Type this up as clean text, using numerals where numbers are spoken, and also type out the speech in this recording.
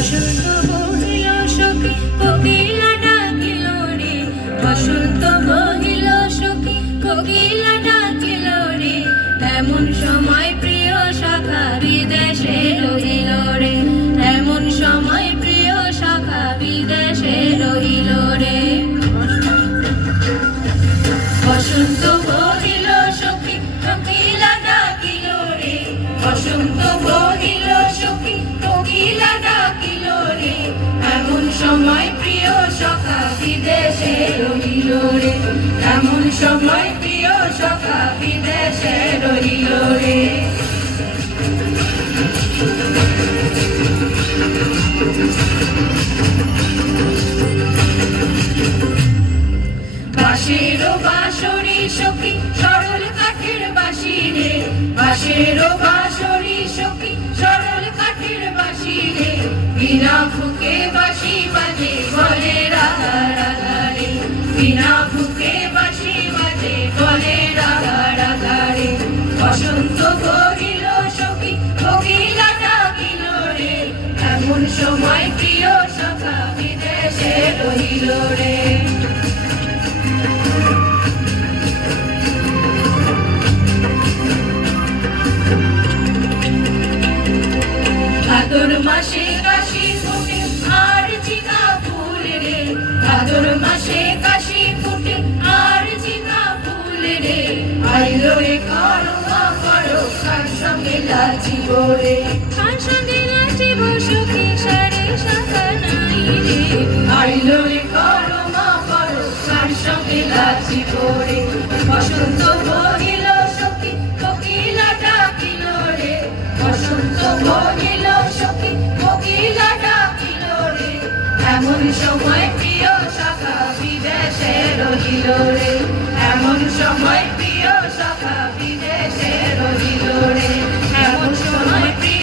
বসন্ত বহিল সখী কোকিলা ডাকিল রে, বসন্ত বহিল সখী কোকিলা ডাকিল রে, এমন সময় প্রিয় সখা বিদেশে রহিল রে, এমন সময় প্রিয় সখা বিদেশে রহিল রে। বসন্ত বহিল সখী কোকিলা ডাকিল রে, বসন্ত বহিল সখী কোকিলা ডাকিল রে, এমন সময় প্রিয় সখা বিদেশে রহিল রে, এমন সময় প্রিয় সখা বিদেশে রহিল রে। বাঁশের বাঁশরি সখী সরল কাঠের বাঁশি রে, বাঁশের বাঁশরি সখী সরল কাঠের বাঁশি রে, বিনা ফুঁকে বাঁশি বাজে বলে রাধা রাধা রে, বিনা ফুঁকে বাঁশি বাজে বলে রাধা রাধা রে। বসন্ত বহিল সখী কোকিলা ডাকিল রে, এমন সময় প্রিয় সখা বিদেশে রহিল রে। ভাদর মাসে কাশি ফুটে আর চিকা ফুল রে, ভাদর মাসে কাশি ফুটে আর চিকা ফুল রে, আইলো রে করো মা করো কার সঙ্গে লাচিব রে, কার সঙ্গে লাচিব সখী সারে শাখা নাই রে, আইলো রে করো মা করো কার সঙ্গে লাচিব রে। বসন্ত বহিল সখী কোকিলা ডাকিল রে, বসন্ত বহিল সখী কোকিলা ডাকিল রে, এমন সময় প্রিয় সখা বিদেশে রহিল রে,